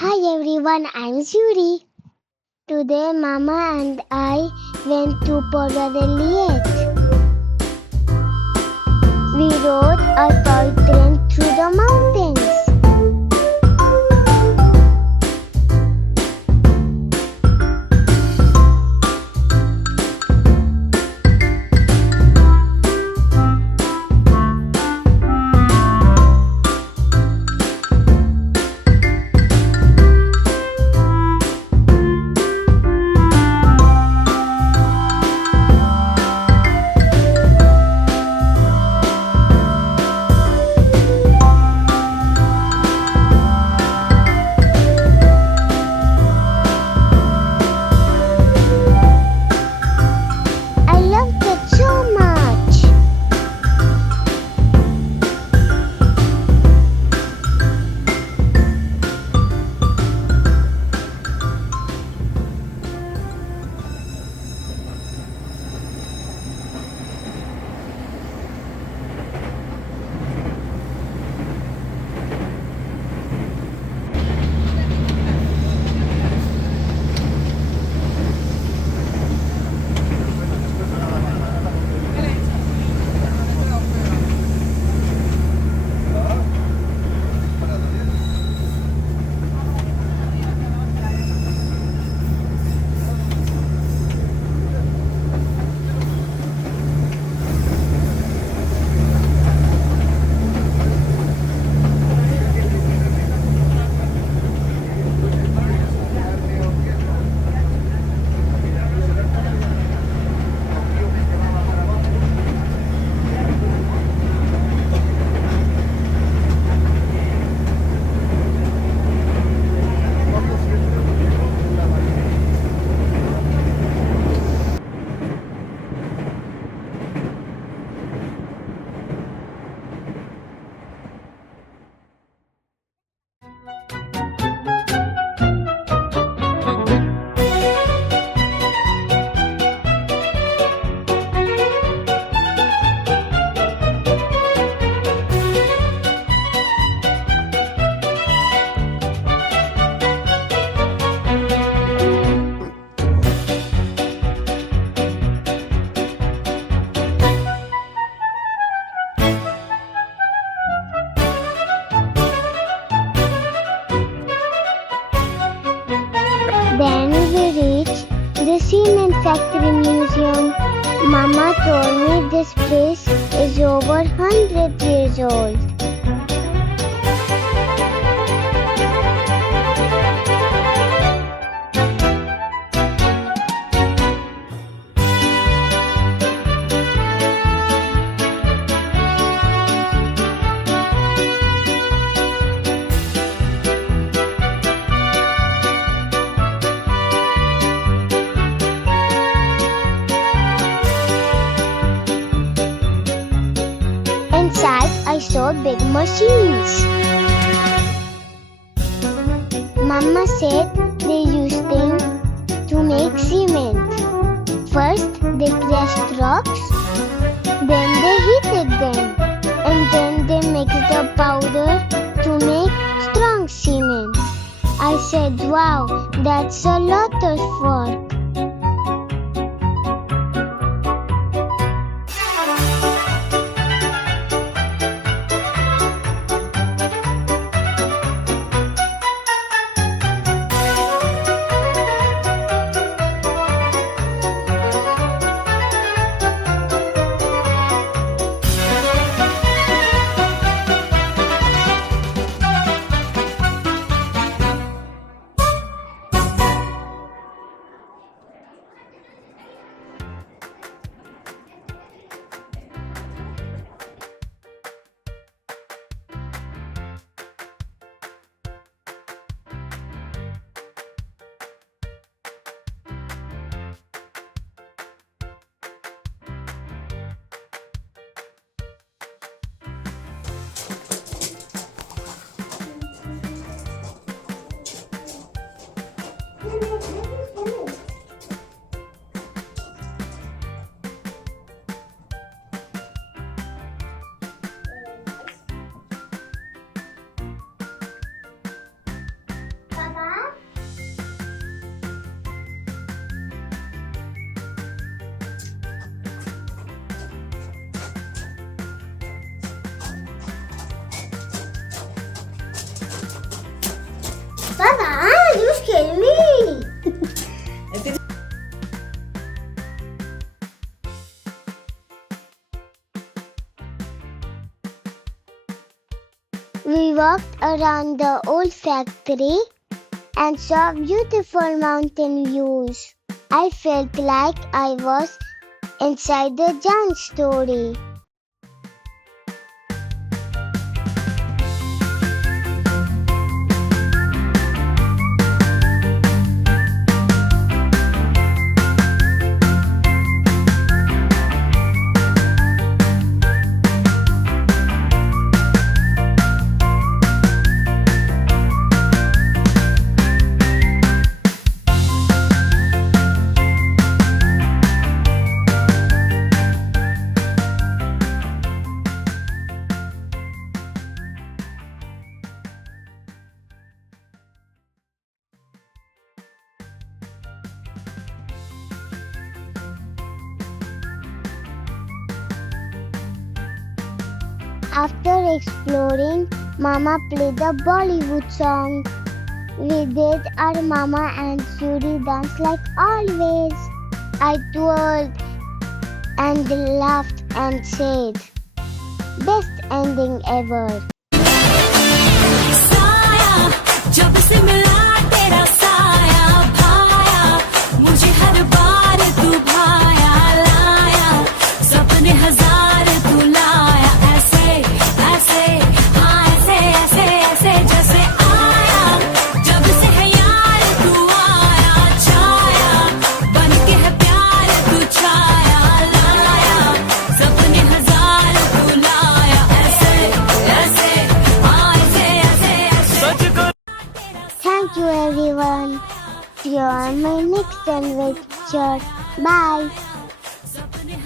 Hi everyone, I'm Zuri. Today Mama and I went to Pobla de Lillet. We rode a toy train through the mountains. I loved it so much. Then we reached the cement factory museum. Mama told me this place is over 100 years old. Inside, I saw big machines. Mama said they use them to make cement. First, they pressed rocks, then they heated them, and then they mixed the powder to make strong cement. I said, wow, that's a lot of work. We walked around the old factory and saw beautiful mountain views. I felt like I was inside a giant story. After exploring, Mama played a Bollywood song. We did our Mama and Zuri dance like always. I twirled and laughed and said, best ending ever. साया जब से मिला तेरा साया भाया मुझे हर बार तू भाया लाया सपने हजार तू लाया ऐसे ऐसे हाँ ऐसे ऐसे ऐसे जैसे आया जब से है यार तू आया छाया बन के है प्यार तू छाया लाया सपने हजार तू लाया ऐसे ऐसे हाँ ऐसे ऐसे ऐसे Thank you everyone. See you on my next adventure. Bye. सपने